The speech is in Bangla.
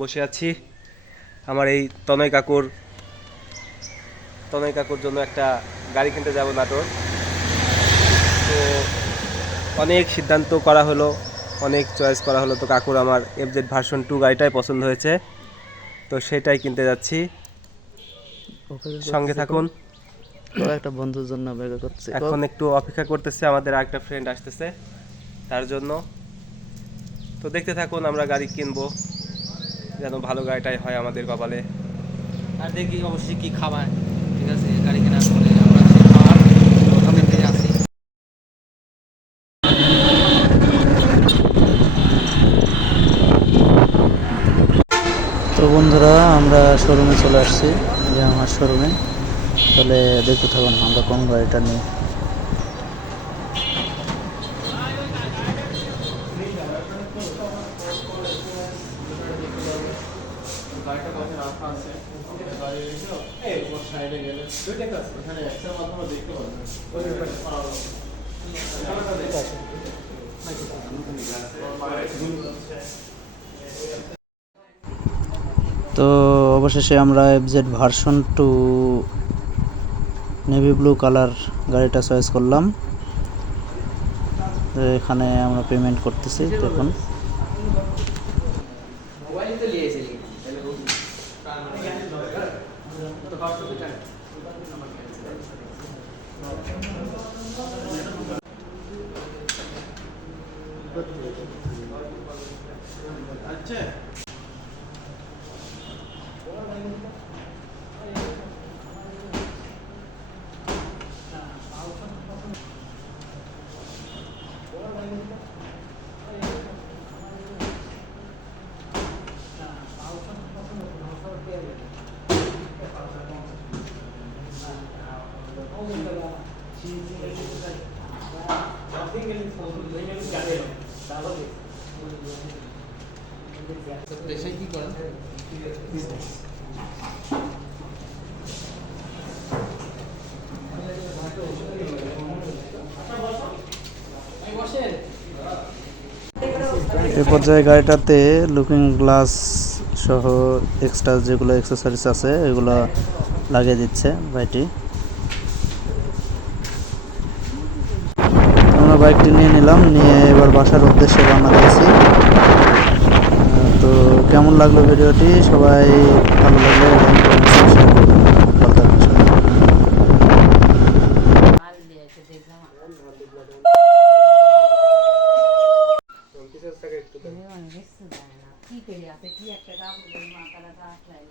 বসে আছি আমার এই তনয় কাকুর তনয় কাকুর জন্য একটা গাড়ি কিনতে যাব নাটোর। তো অনেক সিদ্ধান্ত করা হলো অনেক চয়েস করা হলো। তো কাকুর আমার এফজেড ভার্সন টু গাড়িটাই পছন্দ হয়েছে। তো সেটাই কিনতে যাচ্ছি। সঙ্গে থাকুন। একটা বন্ধুর জন্য অপেক্ষা করছে। এখন একটু অপেক্ষা করতেছে আমাদের আরেকটা ফ্রেন্ড আসতেছে তার জন্য। তো দেখতে থাকুন আমরা গাড়ি কিনবো। যেন ভালো গাড়িটাই হয় আমাদের কপালে। আর দেখি অবশ্যই কি খাবার। ঠিক আছে গাড়ি কেনার পরে তো বন্ধুরা আমরা শোরুমে চলে আসছি যে আমার শোরুমে তাহলে দেখতে থাকুন আমরা কোন গাড়িটা নিই। তো অবশেষে আমরা FZ version two navy blue colour গাড়িটা চয়েস করলাম। তো এখানে আমরা পেমেন্ট করতেছি দেখুন। মোবাইল তো अच्छा এই পর্যায়ে গাড়িটাতে লুকিং গ্লাস সহ এক্সট্রা যেগুলো অ্যাক্সেসরিজ আছে এগুলো লাগিয়ে দিচ্ছে ভাইটি। আমরা বাইকটি নিয়ে নিলাম, নিয়ে এবার বাসার উদ্দেশ্যে রওনা দিয়েছি। তো কেমন লাগল ভিডিওটি? সবাই ভালো লাগলে। কি করে আছে? কি একটা কাপড় মাথাটা আসলাই